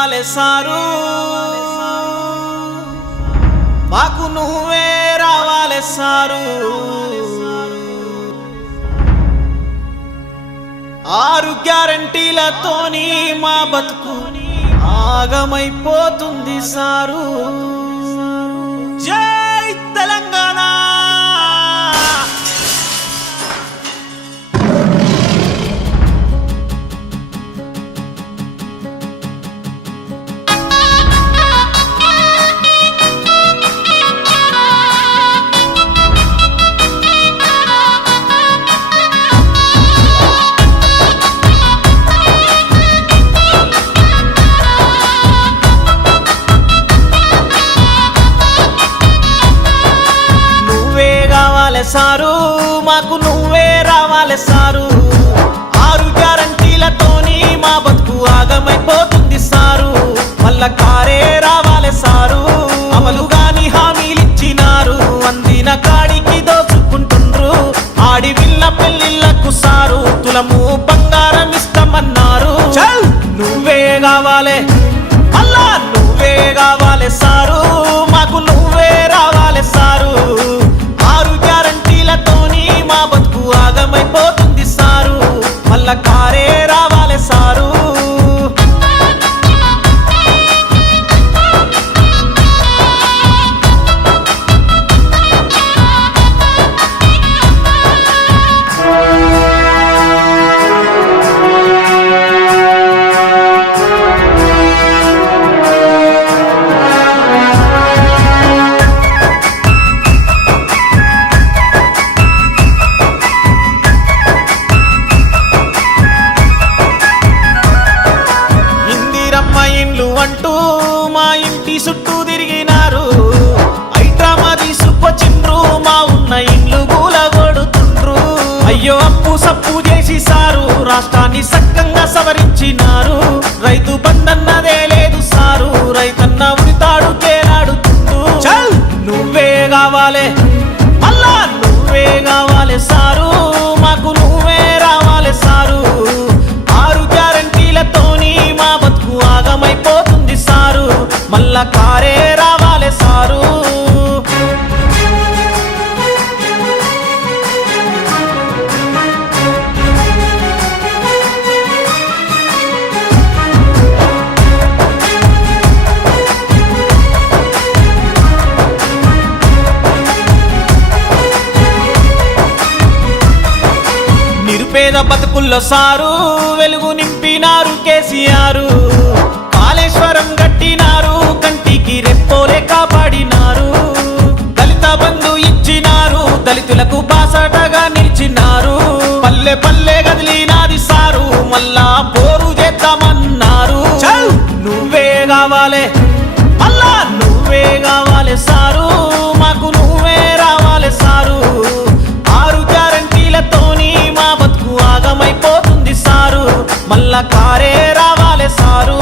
కావాలే సారు, మాకు నువ్వే రావాలే సారు. 6 గ్యారంటీలతోని మా బతుకు ఆగమైపోతుంది సారు. జై తెలంగాణ. సారు మాకు నువ్వే రావాలే సారు. 6 గ్యారంటీలతోని మా బతుకు ఆగమైపోతుంది సారు. మళ్ళా కారే రావాలే సారు. అమలు గాని హామీలిచ్చినారు, అందిన కాడికి దోచుకుంటుండ్రు. ఆడి విల్ల పెళ్ళిళ్ళకు సారు తులము బంగారం ఇస్తామన్నారు. నువ్వే కావాలే, మళ్ళా నువ్వే కావాలే సారు. మాకు నువ్వే రావాలే సారు. 6 గ్యారంటీలతోని మా బతుకు ఆగమైపోతుంది సారు. మళ్ళా కారే రావాలే సారు. అంటూ మా ఇంటి చుట్టూ తిరిగినారు. ఐట్రామా తీసుకొచ్చిండ్రు, మా ఉన్న ఇండ్లు గూలగొడుతుండ్రు. అయ్యో అప్పు సప్పు చేసి సారు రాష్ట్రాన్ని సక్కంగా సవరించినారు. రైతు బంధన్నదే లేదు సారు, రైతన్న ఉడితాడు కేరాడుతుండు. నువ్వే కావాలే, మళ్ళా నువ్వే కావాలే సారు. మాకు నువ్వే రావాలే సారు. 6 గ్యారంటీలతోని మా బతుకు ఆగమైపోతుంది సారు. మళ్ళా కారే రావాలే సారు. నిరుపేద బతుకుల్లో సారు వెలుగు నింపినారు కేసీఆర్. కాళేశ్వరం కట్టినారు, కంటికి రెప్పోలే కాపాడినారు. దళిత బంధు ఇచ్చినారు, దళితులకు బాసటగా నిలిచినారు. పల్లె పల్లె కదిలినాది సారు, మళ్ళా పోరు చేద్దామన్నారు. నువ్వే కావాలే, మళ్ళా నువ్వే కావాలే సారు. మాకు నువ్వే రావాలే సారు. 6 గ్యారంటీలతోని మా బతుకు ఆగమైపోతుంది సారు. మళ్ళా కారే రావాలే సారు.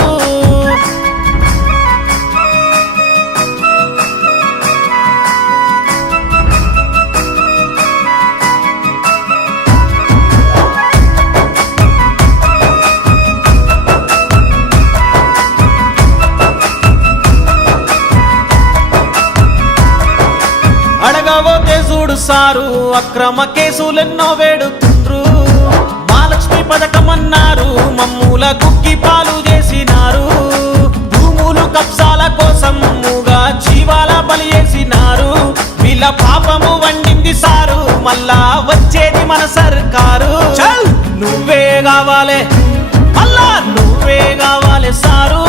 అడగబోతే చూడు సారు అక్రమ కేసులెన్నో వేడుతుండ్రు. మహాలక్ష్మి పథకం అన్నారు, మమ్ముల గుక్కి పాలు చేసినారు. భూములు కబ్జాల కోసం మూగా జీవాల బలి చేసినారు. వీళ్ళ పాపము వండింది సారు, మళ్ళా వచ్చేది మన సర్కారు. నువ్వే కావాలే, మళ్ళా నువ్వే కావాలే సారు.